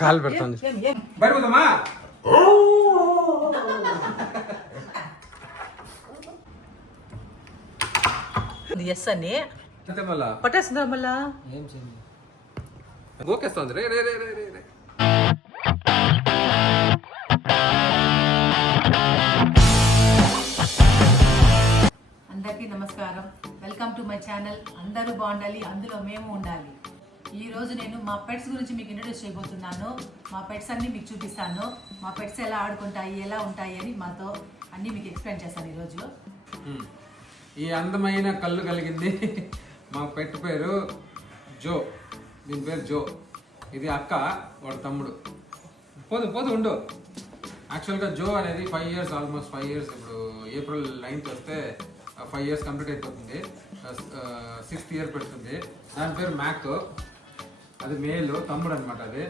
కాలు పెడుతుంది ఎస్ అని పట్టేస్తుందా మళ్ళా ఓకేస్తుంది రే రే రే రే రే రే అందరికీ నమస్కారం. Welcome to my channel. అందరూ బాగుండాలి, అందులో మేము ఉండాలి. ఈ రోజు నేను మా పెట్స్ గురించి మీకు ఇంట్రడ్యూస్ చేయబోతున్నాను. మా పెట్స్ అన్ని మీకు చూపిస్తాను. మా పెట్స్ ఎలా ఆడుకుంటాయి, ఎలా ఉంటాయి అని మాతో అన్ని మీకు ఎక్స్ప్లెయిన్ చేస్తాను ఈరోజు. ఈ అందమైన కళ్ళు కలిగింది మా పెట్ పేరు జో. దీని పేరు జో. ఇది అక్క, వాడు తమ్ముడు. పోదు పోదు ఉండు. యాక్చువల్గా జో అనేది 5 years, ఆల్మోస్ట్ 5 years. ఇప్పుడు April 9th వస్తే 5 years కంప్లీట్ అయిపోతుంది. 6th year పెడుతుంది. దాని పేరు మ్యాక్. అది మేల్, తమ్ముడు అనమాట. అది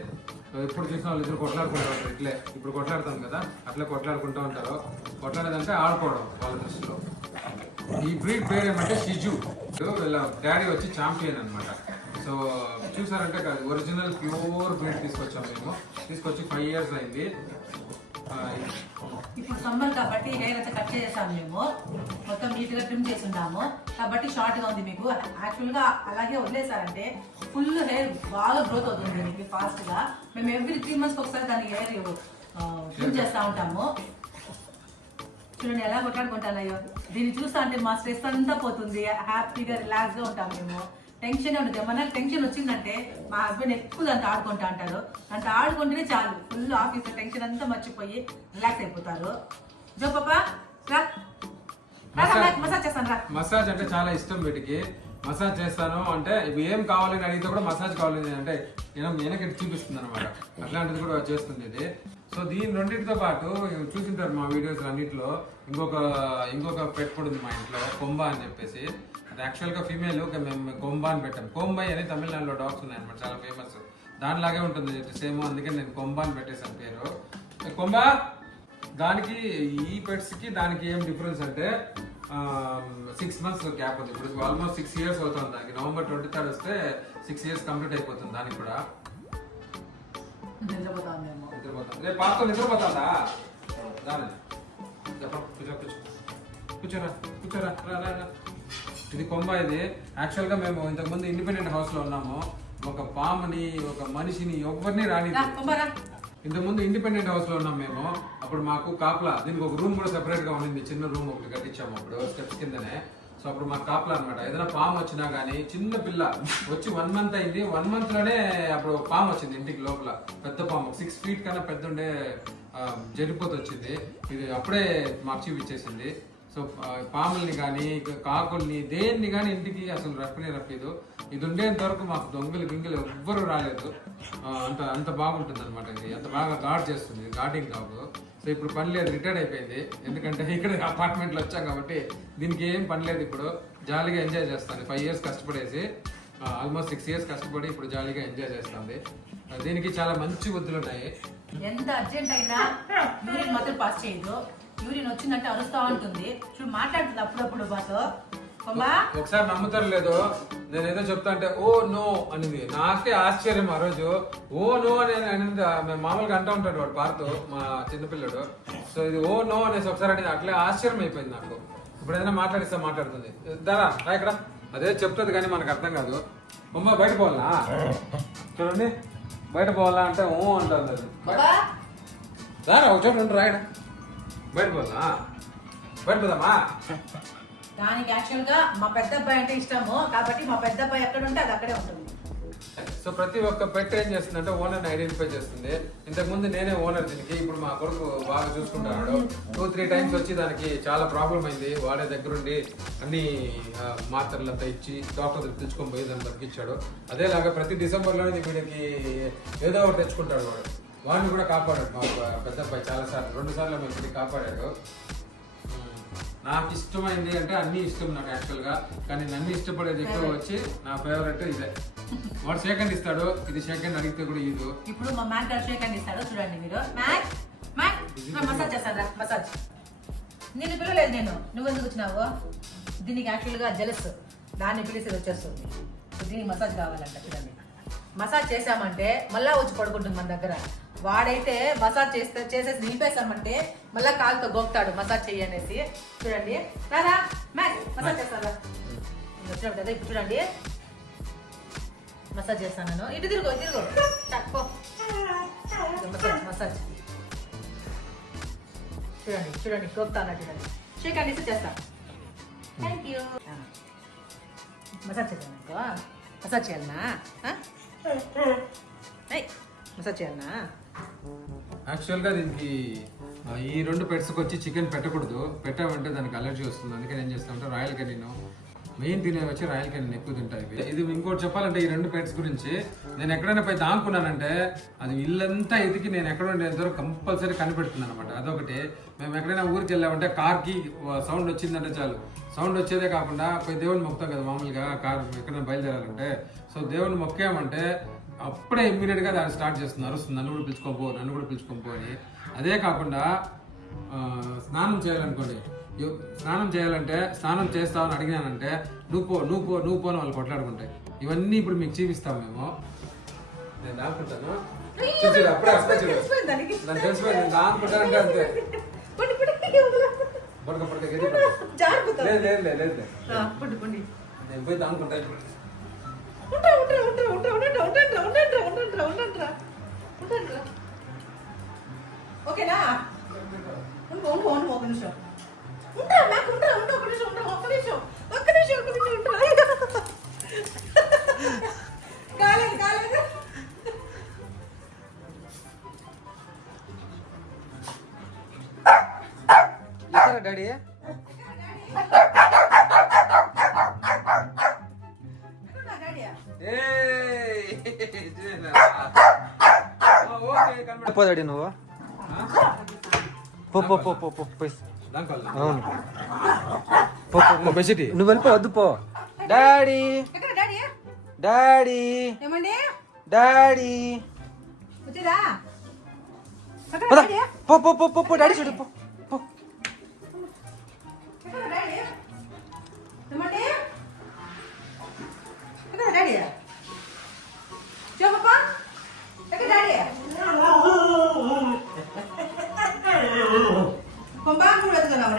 ఎప్పుడు చూసిన వాళ్ళు ఇద్దరు కొట్లాడుకుంటూ ఉంటారు. ఇట్లే ఇప్పుడు కొట్లాడతాం కదా, అట్లే కొట్లాడుకుంటూ ఉంటారు. కొట్లాడేదంటే ఆడుకోవడం వాళ్ళ దృష్టిలో. ఈ బ్రీడ్ పేరు ఏమంటే షిజు. వీళ్ళ డాడీ వచ్చి ఛాంపియన్ అనమాట. సో చూసారంటే ఒరిజినల్ ప్యూర్ బ్రీడ్ తీసుకొచ్చాం మేము. తీసుకొచ్చి 5 years అయింది. ఇప్పుడు సమ్మర్ కాబట్టి హెయిర్ అయితే కట్ చేసాము మేము. మొత్తం నీట్ గా ట్రిమ్ చేసి ఉన్నాము కాబట్టి షార్ట్ గా ఉంది. మీకు యాక్చువల్ గా అలాగే వదిలేసారంటే ఫుల్ హెయిర్ బాగా గ్రోత్ అవుతుంది మీకు ఫాస్ట్ గా. మేము ఎవ్రీ 3 months ఒకసారి దాని హెయిర్ ట్రిమ్ చేస్తూ ఉంటాము. చూడండి ఎలా కొట్లాడుకుంటానయ్యో. దీన్ని చూస్తా అంటే మా స్ట్రెస్ అంతా పోతుంది. హ్యాపీగా రిలాక్స్ గా ఉంటాం మేము. టెన్షన్ ఉండదు. ఏమన్నా టెన్షన్ వచ్చిందంటే మా హస్బెండ్ ఎక్కువ దాంతో ఆడుకుంటా అంటారు. దాంతో ఆడుకుంటేనే చాలు, ఫుల్ ఆఫీస్ టెన్షన్ అంతా మర్చిపోయి రిలాక్స్ అయిపోతారు. జో పాపా మసాజ్ చేస్తాను రా. మసాజ్ అంటే చాలా ఇష్టం వీటికి. మసాజ్ చేస్తాను అంటే ఇవి ఏం కావాలని అడిగితే కూడా మసాజ్ కావాలని అంటే వెనక్కి చూపిస్తుంది అనమాట. అట్లాంటిది కూడా చేస్తుంది ఇది. సో దీని రెండింటితో పాటు చూసింటారు మా వీడియోస్ అన్నింటిలో. ఇంకొక పెట్ కూడా ఉంది మా ఇంట్లో, కొంబా అని చెప్పేసి. అది యాక్చువల్గా ఫీమేల్. మేము కొంబా అని పెట్టాం. కొంబై అని తమిళనాడులో డాగ్స్ ఉన్నాయి అనమాట, చాలా ఫేమస్. దానిలాగే ఉంటుంది సేమ్. అందుకే నేను కొంబా అని పెట్టేసాను పేరు. కొంబా. దానికి ఈ పెట్స్కి దానికి ఏం డిఫరెన్స్ అంటే 6 months గ్యాప్ ఉంది. ఇప్పుడు ఆల్మోస్ట్ 6 years అవుతుంది దానికి. November 23rd వస్తే 6 years కంప్లీట్ అయిపోతుంది దానికి కూడా. రేపు పాపతో నిద్రపోతుందా? దాని కూర్చోరా కూర్చోరా రా. ఇది కొంబ. ఇది యాక్చువల్గా మేము ఇంతకుముందు ఇండిపెండెంట్ హౌస్లో ఉన్నాము. ఒక పాముని, ఒక మనిషిని ఎవరిని రాని. ఇంతకుముందు ఇండిపెండెంట్ హౌస్లో ఉన్నాం మేము. అప్పుడు మాకు కాపలా, దీనికి ఒక రూమ్ కూడా సెపరేట్గా ఉండింది. చిన్న రూమ్ ఒకటి కట్టించాము అప్పుడు స్టెప్స్ కిందనే. సో అప్పుడు మాకు కాపలా అనమాట. ఏదైనా పాము వచ్చినా కానీ, చిన్న పిల్ల వచ్చి 1 month అయింది. 1 monthలోనే అప్పుడు పాము వచ్చింది ఇంటికి లోపల. పెద్ద పాము, 6 feet కన్నా పెద్ద ఉండే జరిపోతు వచ్చింది. ఇది అప్పుడే మాకు చూపించేసింది. సో పాముల్ని కానీ, కాకుల్ని, దేన్ని కానీ ఇంటికి అసలు రప్పిదు. ఇది ఉండేంత వరకు మాకు దొంగలు గింగలు ఎవ్వరు రాలేదు. అంత బాగుంటుంది అనమాట. ఇది అంత బాగా గార్డ్ చేస్తుంది. గార్డింగ్ కాదు. సో ఇప్పుడు పని లేదు, రిటైర్డ్ అయిపోయింది. ఎందుకంటే ఇక్కడ అపార్ట్మెంట్లో వచ్చాం కాబట్టి దీనికి ఏం పని లేదు. ఇప్పుడు జాలీగా ఎంజాయ్ చేస్తుంది. 5 years కష్టపడేసి, ఆల్మోస్ట్ 6 years కష్టపడి ఇప్పుడు జాలీగా ఎంజాయ్ చేస్తుంది. దీనికి చాలా మంచి బుద్ధులు ఉన్నాయి. ఎంత అర్జెంట్ అయినా యూరిన్ మాత్రం పాస్ చేయదు. యూరిన్ వచ్చిందంటే అరుస్తా ఉంటుంది. చూడు మాట్లాడుతుంది అప్పుడప్పుడు మాతో. ఒకసారి నమ్ముతారు లేదో, నేను ఏదో చెప్తా అంటే ఓ నో అనేది. నాకే ఆశ్చర్యం ఆ రోజు. ఓ నో అనేది మేము మామూలుగా అంటూ ఉంటాడు వాడు పార్తో, మా చిన్నపిల్లడు. సో ఇది ఓ నో అనేసి ఒకసారి అనేది అట్లే ఆశ్చర్యం అయిపోయింది నాకు. ఇప్పుడు ఏదైనా మాట్లాడిస్తా మాట్లాడుతుంది. దారా రా ఇక్కడ. అదే చెప్తుంది కానీ మనకు అర్థం కాదు. బొమ్మ బయట పోవాలా చూడండి, బయట పోవాలా అంటే ఓ అంటుంది. అది దారా ఒక చోట ఉంటు రాయడా. బయట పోవాలా, బయట పోదామా. దానికి యాక్చువల్ గా మా పెద్ద అబ్బాయి అంటే ఇష్టము కాబట్టి మా పెద్ద అబ్బాయి ఎక్కడ ఉంటే అది అక్కడే ఉంటుంది. సో ప్రతి ఒక్క పెట్ ఏం చేస్తుందంటే ఓనర్ని ఐడెంటిఫై చేస్తుంది. ఇంతకుముందు నేనే ఓనర్ దీనికి. ఇప్పుడు మా కొడుకు బాగా చూసుకుంటున్నాడు. 2-3 times వచ్చి దానికి చాలా ప్రాబ్లం అయింది. వాడే దగ్గరుండి అన్ని మాత్రలు అంతా ఇచ్చి డాక్టర్ దగ్గర తెచ్చుకొని పోయి దాన్ని బతికిచ్చాడు. అదేలాగా ప్రతి డిసెంబర్లోనే వీడికి ఏదో ఒకటి తెచ్చుకుంటాడు వాడు. వాడిని కూడా కాపాడాడు మా పెద్ద అబ్బాయి చాలాసార్లు. 2 సార్లు మేము ఇప్పటికి కాపాడాడు. నాకు ఇష్టమైంది అంటే అన్ని ఇష్టం నాకు యాక్చువల్గా. కానీ నన్ను ఇష్టపడేది ఎక్కువ వచ్చి నా ఫేవరెట్ ఇదే. వాడు సెకండ్ ఇస్తాడు. ఇది సెకండ్ అడిగితే కూడా ఇది. ఇప్పుడు మా మ్యాక్ గారు సెకండ్ ఇస్తాడు. చూడండి మీరు. మసాజ్ చేస్తాను. మసాజ్ నిన్ను పిలవలేదు నేను. నువ్వు ఎందుకు వచ్చినావు? దీనికి యాక్చువల్గా జెలస్. దాన్ని పిలిచి వచ్చేస్తుంది. దీనికి మసాజ్ కావాలంట చూడండి. మసాజ్ చేసామంటే మళ్ళా వచ్చి పడుకుంటుంది మన దగ్గర. వాడైతే మసాజ్ చేసేసి నింపేసామంటే మళ్ళా కాలుతో గోపుతాడు మసాజ్ చెయ్యనేసి. చూడండి రారా మ్యాచ్ మసాజ్ చేస్తారా వచ్చినప్పుడు అదే. ఇప్పుడు చూడండి మసాజ్ చేస్తాను. ఇటు తిరుగు చక్కో మసాజ్ చూడండి గోపుతాను. చూడండి షేక్ అనేసి చేస్తా. Thank you. మసాజ్ చేద్దాం. మసాజ్ చేయాలనా? మసాజ్ చేయాలనా? యాక్చువల్గా దీనికి ఈ 2 పెట్స్కి వచ్చి చికెన్ పెట్టకూడదు. పెట్టామంటే దానికి అలర్జీ వస్తుంది. అందుకని ఏం చేస్తామంటే రాయల్ కెనీను మెయిన్ తినేవి వచ్చి రాయల్ కెనీన్ ఎక్కువ తింటాయి. ఇది ఇంకోటి చెప్పాలంటే ఈ 2 పెట్స్ గురించి నేను ఎక్కడైనా పోయి దాక్కున్నానంటే అది ఇల్లంతా ఎదికి నేను ఎక్కడ ఉండేంత కంపల్సరీ కనిపెడుతున్నాను అనమాట. అదొకటి. మేము ఎక్కడైనా ఊరికి వెళ్ళామంటే కార్కి సౌండ్ వచ్చిందంటే చాలు. సౌండ్ వచ్చేదే కాకుండా పోయి దేవుని మొక్కుతాం కదా మామూలుగా కార్ ఎక్కడైనా బయలుదేరాలంటే. సో దేవుని మొక్కామంటే అప్పుడే ఇమ్మీడియట్గా దాన్ని స్టార్ట్ చేస్తున్నారు. అరుస్తుంది నన్ను కూడా పిలుచుకోపో అని. అదే కాకుండా స్నానం చేయాలనుకోండి. స్నానం చేయాలంటే స్నానం చేస్తామని అడిగినానంటే నువ్వు పో అని వాళ్ళు కొట్లాడుకుంటాయి. ఇవన్నీ ఇప్పుడు మీకు చూపిస్తాం మేము. నేను దాక్కుంటాను. అప్పుడే వస్తా చూడు. నాకు తెలిసిపోయింది. నేను దాక్కుంటానంటే అంతే. లేదు నేను పోయి దాక్కుంటాను. ఓకేనా? ఒక నిమిషం కాలేదు. డాడీ పోదాడి నువ్వు అవును నువ్వు వెళ్ళిపో. వద్దు పో. డాడీ పో డాడీ చూడు పో.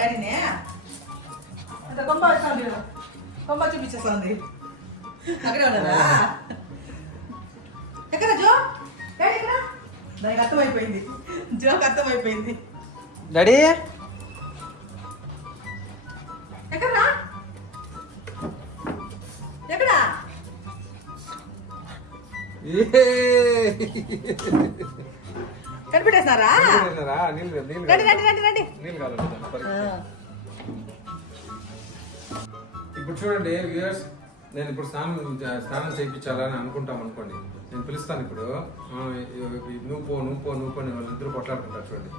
డాడీనే కొంబ చూపించేస్తుంది. అక్కడే ఉన్నారా? ఎక్కడ జో? డాడీ ఎక్కడ? దానికి అర్థమైపోయింది. జోకి అర్థమైపోయింది. డాడీ ఎక్కడా? కనిపెట్టేస్తున్నారా? రండి. ఇప్పుడు చూడండి వ్యూయర్స్, నేను ఇప్పుడు స్నానం చేయించాలని అనుకుంటాం అనుకోండి. నేను పిలుస్తాను ఇప్పుడు. నువ్వు పో వాళ్ళిద్దరు కొట్లాడుకుంటారు. చూడండి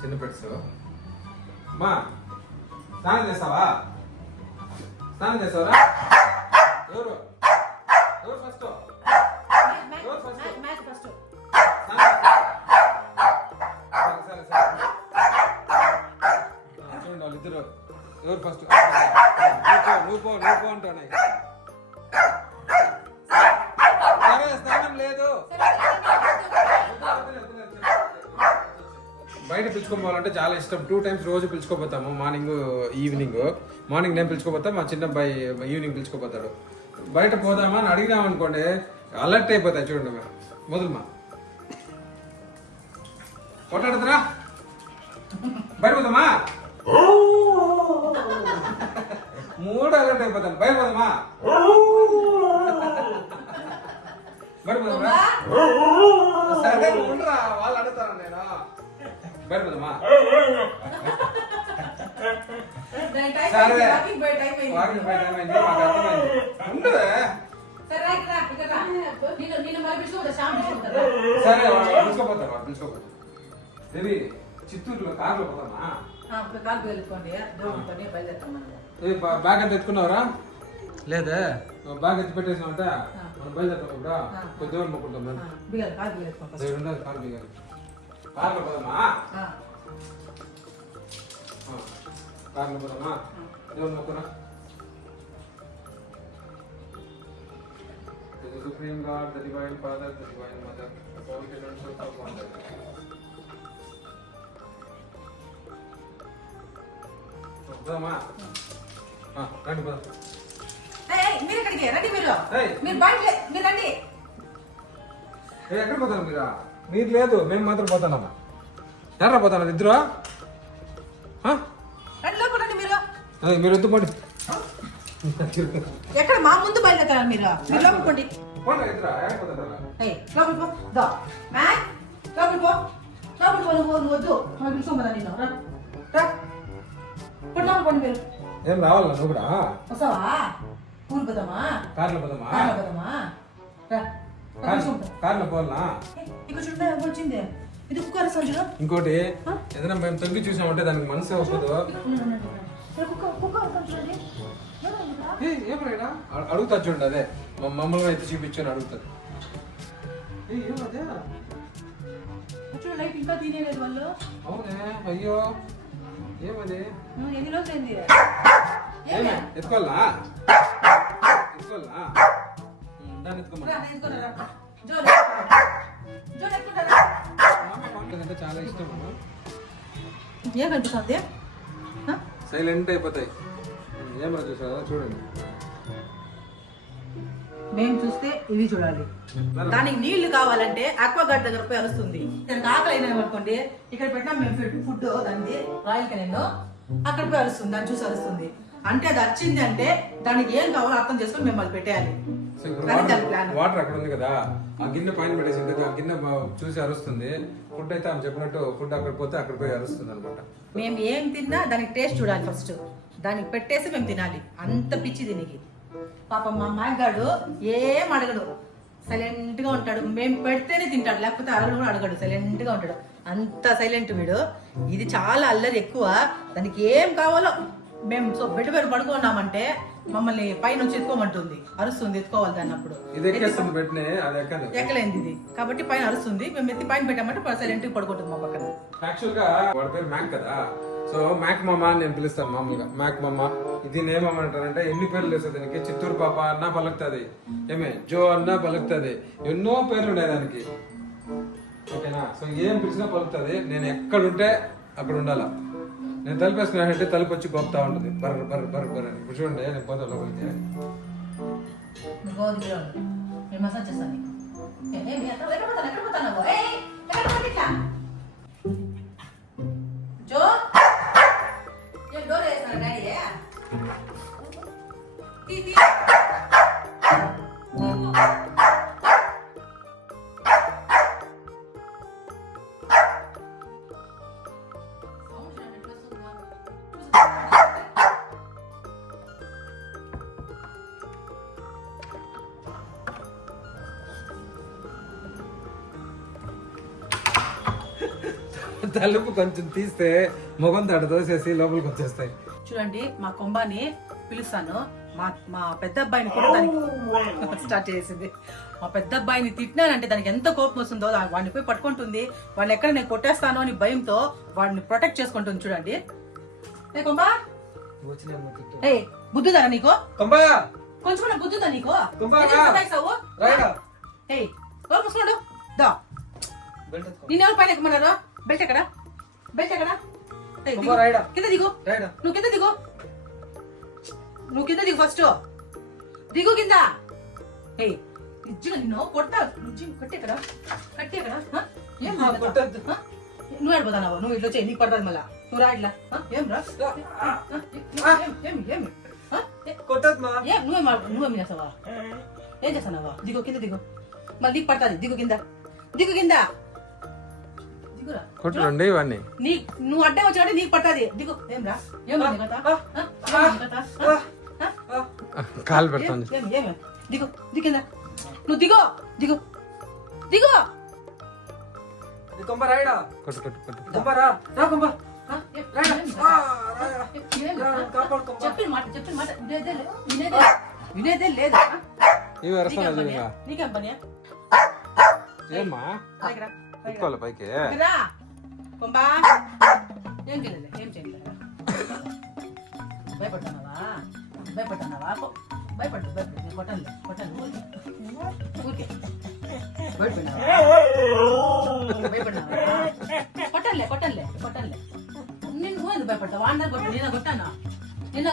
చిన్న పెట్స్. మా స్నానం చేస్తావా? ఎవరు ఫస్ట్? చూడండి వాళ్ళిద్దరు ఎవరు ఫస్ట్. నువ్వు పో అంటానే. సరే స్నానం లేదు. బయట పిలుచుకోవాలంటే చాలా ఇష్టం. 2 times రోజు పిలుచుకోపోతాము. Morning evening. మార్నింగ్ నేను పిలుచుకోపోతాం. మా చిన్న అబ్బాయి ఈవినింగ్ పిలుచుకోపోతాడు. బయట పోదామా అని అడిగినామనుకోండి అలర్ట్ అయిపోతాయి. చూడండి మొదలుమా కొట్టాడుతురా. బయట పోదామా? 3 అలర్ట్ అయిపోతాను. బయట పోదామా? బయట పోదామా? సరే ఉండరా, వాళ్ళు అడుగుతాను నేను. బయట పోదామా? సరే వాకింగ్ బయట టైం అయింది. మాకు అర్థమైంది. ఉండవే. సరే పిలుచుకోపోతారు. దేవి చిత్తూరులో కార్లో పోతామా? బ్యాగ్ అంతా ఎత్తుకున్నావురా? లేదా బ్యాగ్ ఎత్తి పెట్టేసినామంటే మనం బయలుదేరుతాం. కూడా కొద్ది దేవుడు మొక్కుంటాం. కారు బిగాలి. కార్లో పోదామా? కార్లో పోదామా? దేవుడు మొక్కురా. The Supreme God, the Divine Father, the Divine Mother, the fountain and source of wonder. వద్దామా? రండి పోదాం. మీరు ఎక్కడికి రండి, మీరు ఏయ్. మీరు బయట మీరు రండి. ఎక్కడ పోతాను మీరా? మీరు లేదు, మేము మాత్రం పోతానమ్మా. ఎర్ర పోతాను ఇద్దరు. రండి లోపల రండి మీరు. మీరు ఎందుకు పోండి. ఎక్కడ మా ముందు బయలుదేరారు మీరు. మీరు లోపల పోండి. పోండి ఇద్దరా, ఎక్కడ పోతారా? లోపల పో. దా మ్యాక్ లోపల పో. లోపల పో, నువ్వు వద్దు. మనం పిలుచుకోమదా నేను. రా రా ఇప్పుడు లోపల పోండి మీరు. ఏం రావాలా నువ్వు కూడా? వస్తావా? ఊరు పోదామా? కార్లో పోదామా? కార్లో పోదామా? రా కార్లో పోవాలా? ఇక్కడ చూడ వచ్చింది. ఇది కుక్క రసం చూడు. ఇంకోటి ఏదైనా మేము తొంగి చూసామంటే దానికి మనసు వస్తుంది. కుక్క రసం చూడండి. ఏమైనా అడుగుతా చూడండి. అదే మమ్మల్ని అయితే చూపించని అడుగుతుంది. చూడు లైట్ ఇంకా తినేలేదు వాళ్ళు. అవునే, అయ్యో ఏమది? ఎన్ని రోజులు అయింది? ఏమే ఎత్తుకోవాలా? ఎత్తుకోవాలా? దాన్ని ఎత్తుకోమా. అంటే చాలా ఇష్టం. ఏం కనిపిస్తుంది? సైలెంట్ అయిపోతాయి. ఏమన్నా చూసారా? చూడండి. మేము చూస్తే ఇవి చూడాలి. దానికి నీళ్లు కావాలంటే ఆక్వాగార్డ్ దగ్గర పోయి అరుస్తుంది. దానికి ఆకలి అయినా అనుకోండి, ఇక్కడ పెట్టినా మేము ఫుడ్ దానికి రాయల్ కెనెన్ అక్కడ పోయి అరుస్తుంది. దాన్ని చూసి అరుస్తుంది. అంటే అది వచ్చింది అంటే దానికి ఏం కావాలో అర్థం చేసుకొని మేము అది పెట్టేయాలి. వాటర్ అక్కడ ఉంది కదా, ఆ గిన్నె పైన పెట్టేసి ఉంటుంది. ఆ గిన్నె చూసి అరుస్తుంది. ఫుడ్ అయితే ఆమె చెప్పినట్టు ఫుడ్ అక్కడ పోతే అక్కడ పోయి అరుస్తుంది అనమాట. మేము ఏం తిన్నా దానికి టేస్ట్ చూడాలి ఫస్ట్. దానికి పెట్టేసి మేము తినాలి. అంత పిచ్చి దీనికి. పాపం మా మ్యాగ్గాడు ఏం అడగడు, సైలెంట్ గా ఉంటాడు. మేము పెడితేనే తింటాడు, లేకపోతే అడగడు కూడా అడగడు. సైలెంట్ గా ఉంటాడు. అంత సైలెంట్ వీడు. ఇది చాలా అల్లరి ఎక్కువ. దానికి ఏం కావాలో మేము బెడ్ పేరు పడుకున్నామంటే మమ్మల్ని పై నుంచి ఎత్తుకోమంటుంది. అరుస్తుంది, ఎత్తుకోవాలి దాన్ని. అప్పుడు ఎక్కలేంది ఇది కాబట్టి పైన అరుస్తుంది. మేము ఎత్తి పైన పెట్టామంటే సైలెంట్ గా పడుకుంటుంది మా పక్కన. యాక్చువల్ గా వాడి పేరు మ్యాక్ కదా, సో మ్యాక్ మమ్మ అని నేను పిలుస్తాను మామూలుగా. మ్యాక్ మమ్మ. ఇది ఏమమ్మంటారంటే ఎన్ని పేర్లు వేస్తుంది దీనికి. చిత్తూరు పాప అన్నా పలుకుతుంది, ఏమే జో అన్నా పలుకుతుంది, ఎన్నో పేర్లు ఉన్నాయి దానికి. ఓకేనా? సో ఏం పిలిచినా పలుకుతుంది. నేను ఎక్కడుంటే అక్కడ ఉండాలా. నేను తలుపు వేసుకున్నానంటే తలుపు వచ్చి గొప్పతా ఉంటుంది. బర్ర బర్ర బర్ర బర్ర అని. ఇప్పుడు చూడండి, నేను పోతా లోపలికి. నేను మసాజ్ చేస్తాను. జో ఏ డోర్ వేస్తాను డాడీ. తలుపు కొంచెం తీస్తే మొగం తడ దోసేసి లోపలికి వచ్చేస్తాయి. చూడండి, మా కొంబాని పిలుస్తాను. మా పెద్ద అబ్బాయిని కూడా దానికి స్టార్ట్ చేసింది. మా పెద్ద అబ్బాయిని తిట్టినానంటే దానికి ఎంత కోపం వస్తుందో వాడిని పోయి పట్టుకుంటుంది. వాడిని ఎక్కడ నేను కొట్టేస్తాను అని భయంతో వాడిని ప్రొటెక్ట్ చేసుకుంటుంది. చూడండి. ఏ కొంబా, ఏ బుద్ధుదారా నీకు? కొంచెం బుద్ధుదా నీకు? ఏ మూసుకోండు. దా నిన్నెవరు పైన ఎక్కమన్నారు? బెల్ట్ ఎక్కడ? బెల్ట్ ఎక్కడ? కింద దిగు. నువ్వు కింద దిగు. నువ్వు కింద దిగు ఫస్ట్. దిగు కింద. ఏయ్ నిజంగా నిన్ను కొట్టా. కట్టి ఎక్కడ? కట్టి ఎక్కడ? ఏం నువ్వు ఆడిపోతావు. నువ్వు ఇట్లా చేయి, నీకు పడుతుంది మళ్ళా. నువ్వు రా ఇట్లా. ఏం రా? నువ్వేం చేస్తావా? ఏం చేస్తావా? దిగు కింద దిగు. మళ్ళీ నీకు పడుతుంది. దిగు కింద. దిగు కింద. కొట్టండి ఇవన్నీ. నువ్వు అడ్డే వచ్చావంటే నీకు పడుతుంది. దిగు. ఏం రా? కాలు పెడతాను. దిగు. దిగు కింద. నువ్వు దిగు. దిగు. దిగు. కొట్టు కొట్టు కొట్టు. చెప్పిన మాట వినేదే లేదా? ఇవి వరసనా? నీకేం పని? ఏమ్మా ఎత్తుకోవాలి పైకి. కొంబా ఏం చేయలేదు. ఏం చేయలేదు. భయపడ్డావా? భయపడ్డావా? భయపడు నేను కొట్టాను ఊరికే భయపడినావా కొట్టనులే నేను నువ్వు భయపడతావు వాడిన కొట్టు నిన్న కొట్టాను నేను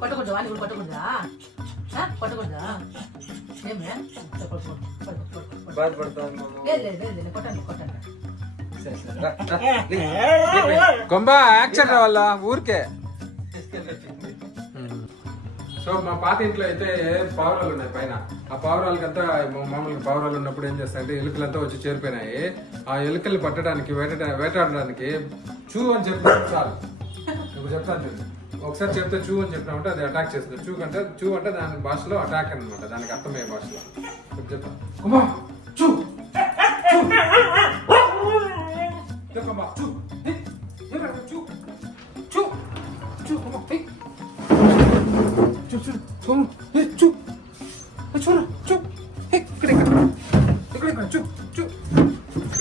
కొట్టకూడదు వాడిని కూడా కొట్టకూడదా ఏమే లేదు కొట్టండి కొంబ యాక్షన్ రావాల ఊరికే. సో మా పాత ఇంట్లో అయితే పావురాలు ఉన్నాయి పైన. ఆ పావురాలకంతా మామూలుగా పావురాలు ఉన్నప్పుడు ఏం చేస్తాయంటే ఎలుకలంతా వచ్చి చేరిపోయినాయి. ఆ ఎలుకల్ని పట్టడానికి వేటాడడానికి చూ అని చెప్పినప్పుడు చాలు. ఇప్పుడు చెప్తాను చూడండి. ఒకసారి చెప్తే చూ అని చెప్పినామంటే అది అటాక్ చేస్తుంది. చూ అంటే దాని భాషలో అటాక్ అనమాట, దానికి అర్థమయ్యే భాషలో చెప్తాను. చూ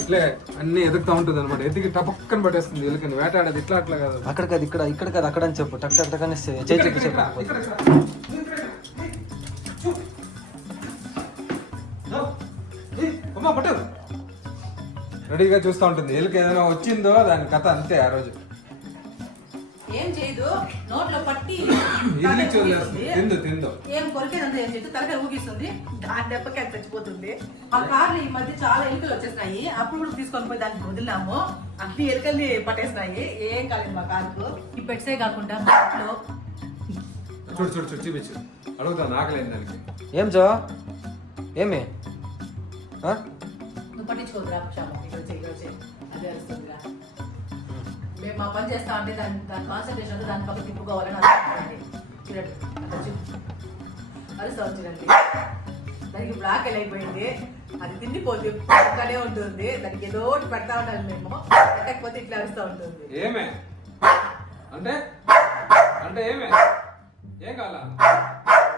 ఇట్లే అన్ని ఎదుగుతా ఉంటుంది అనమాట. ఎదిగి టపక్కన పట్టేస్తుంది ఎలుకని. వేటాడేది ఇట్లా అట్లా కాదు, అక్కడ కాదు ఇక్కడ కాదు అక్కడ అని చెప్పు. టక్ టక్ టక్ అని చెప్పు. పట్టదు రెడీగా చూస్తూ ఉంటుంది. ఎలుక ఏదైనా వచ్చిందో దాని కథ అంతే. ఆ రోజు ఏం చేయదు, నోట్లో పట్టి తిందో ఏం కొరికేదంతా ఏం చేయదు, తలకాయ ఊగిస్తుంది, దాని దెబ్బకి అది చచ్చిపోతుంది. ఆ కార్లు ఈ మధ్య చాలా ఎలుకలు వచ్చేసినాయి. అప్పుడు కూడా తీసుకొని పోయి దానికి వదిలినాము, అన్ని ఎలుకల్ని పట్టేసినాయి. ఏం కాలేదు మా కార్కు. ఈ పెట్సే కాకుండా మా ఇంట్లో చూడు చూపించు. అడుగుతాను ఆకలేదు దానికి. ఏం జో ఏమి నువ్వు పట్టించుకోదురా వచ్చే అదే అరుస్తుందిరా. మేము మా పని చేస్తా అంటే దాని కాన్సన్ట్రేషన్ అంతా దాని పక్క తిప్పుకోవాలని అనుకుంటున్నాండి. చూడండి అరుస్తా చూడండి. దానికి బ్లాక్ అయిపోయింది, అది తిండిపోతుంది, పక్కనే ఉంటుంది. దానికి ఏదో ఒకటి పెడతా ఉండాలి మేము, పెట్టకపోతే ఇట్లా అరుస్తూ ఉంటుంది. ఏమే అంటే అంటే ఏమే ఏం కావాలా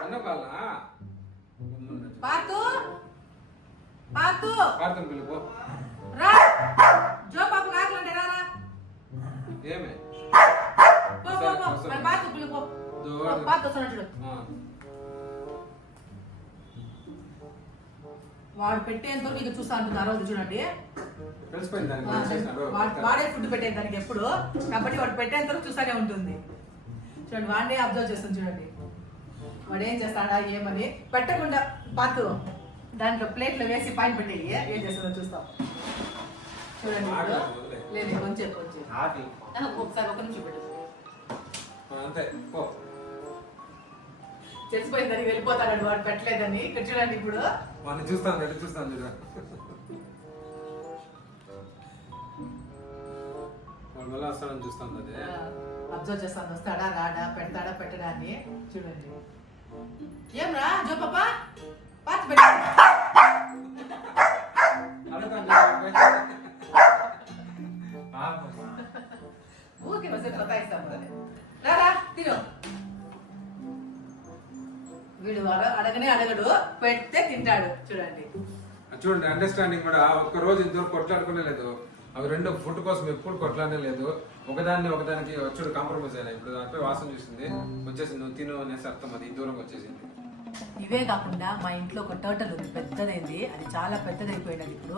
అన్నం కావాలా? పాతు పాడుతాను పిలుపు. రా జో పాప కాకలంటే రారా. ఏమే పాతు పిలుపు. పాతు వస్తున్నాడు. వాడు పెట్టేంత వరకు ఇది చూస్తా ఉంటుంది. ఆ రోజు చూడండి వాడే ఫుడ్ పెట్టేది దానికి ఎప్పుడు, కాబట్టి వాడు పెట్టేంత వరకు చూస్తానే ఉంటుంది. చూడండి వాడే అబ్జర్వ్ చేస్తుంది. చూడండి వాడు ఏం చేస్తాడా ఏమని. పెట్టకుండా పాతు దాంట్లో ప్లేట్లో వేసి పైన పెట్టేయి, ఏం చేస్తుందో చూస్తాం. చూడండి లేదు కొంచెం ఒకసారి ఒక నిమిషం పెట్టు. తెలిసిపోయింది దానికి వెళ్ళిపోతాడు వాడు పెట్టలేదని. ఇక్కడ చూడండి ఇప్పుడు చూస్తాను చూస్తాను అదే అబ్జర్వ్ చేస్తాను. వస్తాడా రాడా, పెడతాడా పెట్టడా అని. చూడండి ఏం రా జో పాప పాత పెట్ట ఊరికే వస్తే పతాయిస్తాము. రారా తిను. వీడు అడగనే అడగడు, పెడితే తింటాడు. చూడండి అండర్స్టాండింగ్ కూడా. ఒక్క రోజు ఇద్దరు కొట్లాడుకునే లేదు. అవి రెండు ఫుడ్ కోసం ఎప్పుడు కొట్లాడనే లేదు. ఒకదానికి వచ్చాడు కాంప్రమైజ్ అయినా. ఇప్పుడు దానిపై వాసన చూసింది, వచ్చేసింది. నువ్వు తిను అనేసి అర్థం. అది దూరంగా వచ్చేసింది. ఇవే కాకుండా మా ఇంట్లో ఒక టర్టల్ ఉంది, పెద్దదైంది. అది చాలా పెద్దదైపోయినది. ఇప్పుడు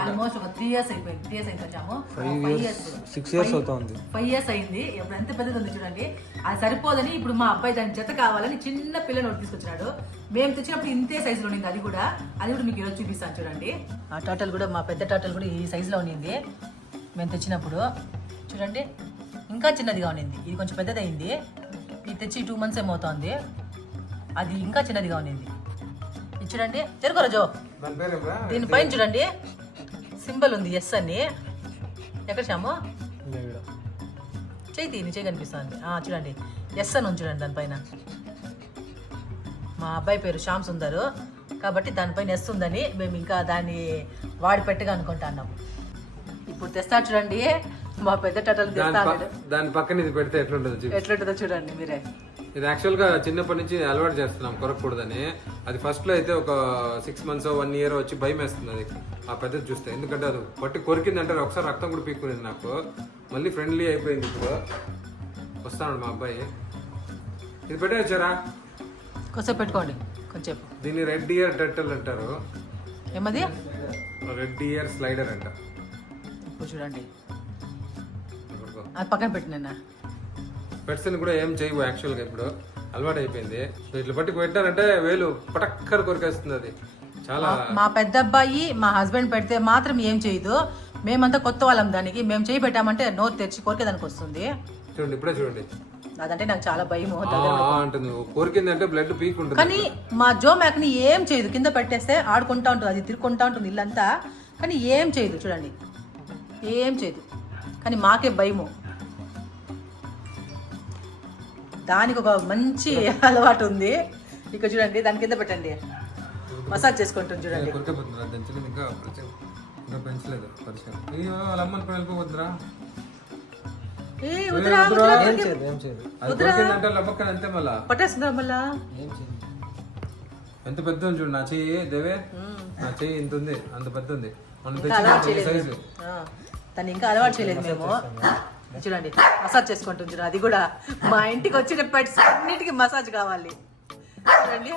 ఆల్మోస్ట్ ఒక 3 years అయిపోయింది. 3 years అయింది వచ్చాము. 6 years అవుతుంది. 5 years అయింది. ఇప్పుడు ఎంత పెద్దది ఉంది చూడండి. అది సరిపోదని ఇప్పుడు మా అబ్బాయి దాని జత కావాలని చిన్న పిల్లని ఒకటి తీసుకొచ్చినాడు. మేము తెచ్చినప్పుడు ఇంతే సైజులో ఉంది. అది కూడా మీకు ఈరోజు చూపిస్తాను చూడండి. ఆ టర్టల్ కూడా, మా పెద్ద టర్టల్ కూడా ఈ సైజులో ఉన్నింది మేము తెచ్చినప్పుడు. చూడండి ఇంకా చిన్నదిగా ఉన్నింది. ఇది కొంచెం పెద్దదైంది. ఇది తెచ్చి 2 months ఏమవుతుంది. అది ఇంకా చిన్నదిగా ఉన్నింది. ఇది చూడండి జరుగురా జో. దీనిపైన చూడండి సింబల్ ఉంది, ఎస్ అని. ఎక్కడ శ్యాము చేయి కనిపిస్తుంది. చూడండి ఎస్ అని ఉంది చూడండి దానిపైన. మా అబ్బాయి పేరు శ్యామ్ సుందర్ కాబట్టి దానిపైన ఎస్ ఉందని మేము ఇంకా దాన్ని వాడి పెట్టగా అనుకుంటున్నాం. ఇప్పుడు తెస్తా చూడండి మా పెద్ద టటల్ తెస్తాడు. దాని పక్కన ఇది పెడితే ఎట్లుంటుందో చూడండి మీరే. ఇది యాక్చువల్ గా చిన్నప్పటి నుంచి అలవాటు చేస్తున్నాం కొరకూడదని. అది ఫస్ట్ లో అయితే ఒక 6 months 1 year వచ్చి భయం వేస్తుంది అది ఆ పెద్దది చూస్తే. ఎందుకంటే అది పట్టి కొరికిందంటే ఒకసారి రక్తం కూడా పీక్కునేది నాకు. మళ్ళీ ఫ్రెండ్లీ అయిపోయింది. ఇప్పుడు వస్తాడు మా అబ్బాయి. ఇది పెట్టేచ్చారా? కొంచెం పెట్టుకోండి కొంచెం. దీన్ని రెడ్ ఇయర్ టర్టిల్ అంటారు. ఏమది? రెడ్ ఇయర్ స్లైడర్ అంట. ఇప్పుడు చూడండి అది పక్కన పెట్టినా. పెట్స్ కూడా ఏం చేయవు యాక్చువల్గా, ఇప్పుడు అలవాటు అయిపోయింది. ఇట్లా పట్టి పెట్టారంటే వేలు పటక్కర కొరికేస్తుంది అది. చాలా మా పెద్ద అబ్బాయి మా హస్బెండ్ పెడితే మాత్రం ఏం చేయదు. మేమంతా కొత్త వాళ్ళం దానికి. మేము చేయి పెట్టామంటే నోరు తెరిచి కోరికేదానికి వస్తుంది. చూడండి ఇప్పుడే చూడండి, అదంటే నాకు చాలా భయం అంటుంది. కోరికింది అంటే బ్లడ్ పీక్ ఉంటుంది. కానీ మా జో మ్యాక్ని ఏం చేయదు. కింద పెట్టేస్తే ఆడుకుంటా ఉంటుంది, అది తిరుక్కుంటా ఉంటుంది ఇల్లంతా, కానీ ఏం చేయదు. చూడండి ఏం చేయదు, కానీ మాకే భయము. దానికి ఒక మంచి అలవాటు ఉంది. ఇక్కడ చూడండి, దాని కింద పెట్టండి, మసాజ్ చేసుకుంటుంది చూడండి. కొరికిపోతుందిరా దంచలేదు, ఇంకా పెంచలేదు పరిచయం. వాళ్ళ అమ్మని కూడా వెళ్ళిపోవద్దురా. అంతే మళ్ళా పట్టేస్తుందా మళ్ళా? ఎంత పెద్ద ఉంది చూడు నా చెయ్యి దేవే. నా చెయ్యి ఇంత ఉంది, అంత పెద్ద ఉంది. సైజు తను ఇంకా అలవాటు చేయలేదు మేము. చూడండి మసాజ్ చేసుకుంటుంది చూడండి. అది కూడా మా ఇంటికి వచ్చిన పెట్స్ అన్నిటికీ మసాజ్ కావాలి. చూడండి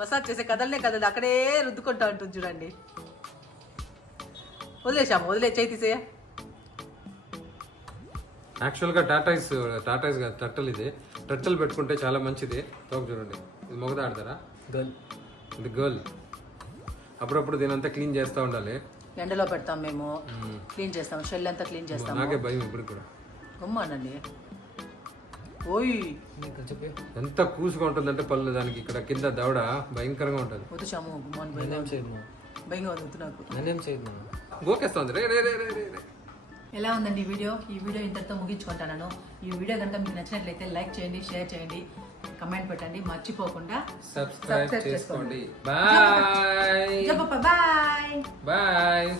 మసాజ్ చేసే కదలనే కదలదు, అక్కడే రుద్దుకుంటా ఉంటుంది చూడండి. వదిలేసాము, చేయి తీసే. యాక్చువల్గా టాటాయిస్ కాదు టర్టల్. ఇది టర్టల్ పెట్టుకుంటే చాలా మంచిది. తోక చూడండి, ఇది మొగద ఆడతారా? ఇది గర్ల్. అప్పుడప్పుడు దీనంతా క్లీన్ చేస్తూ ఉండాలి. ఎండలో పెడతాం మేము, క్లీన్ చేస్తాం, షెల్ అంతా క్లీన్ చేస్తాం. నాకే భయం ఇప్పుడు కూడా. గమ్మానండి. ఓయ్ ఎంత కూసుగా ఉంటుందంటే పళ్ళు, దానికి ఇక్కడ కింద దవడ భయంకరంగా ఉంటుంది. వద్దు చాము, భయంగా వద్దు నాకు. గోకేస్తుంది రే రే రే రే రే. ఎలా ఉందండి ఈ వీడియో ఇంతటితో ముగించుకుంటాను. ఈ వీడియో కనుక మీకు నచ్చినట్లయితే లైక్ చేయండి, షేర్ చేయండి, కమెంట్ పెట్టండి, మర్చిపోకుండా సబ్స్క్రైబ్ చేసుకోండి. Bye bye. బాయ్.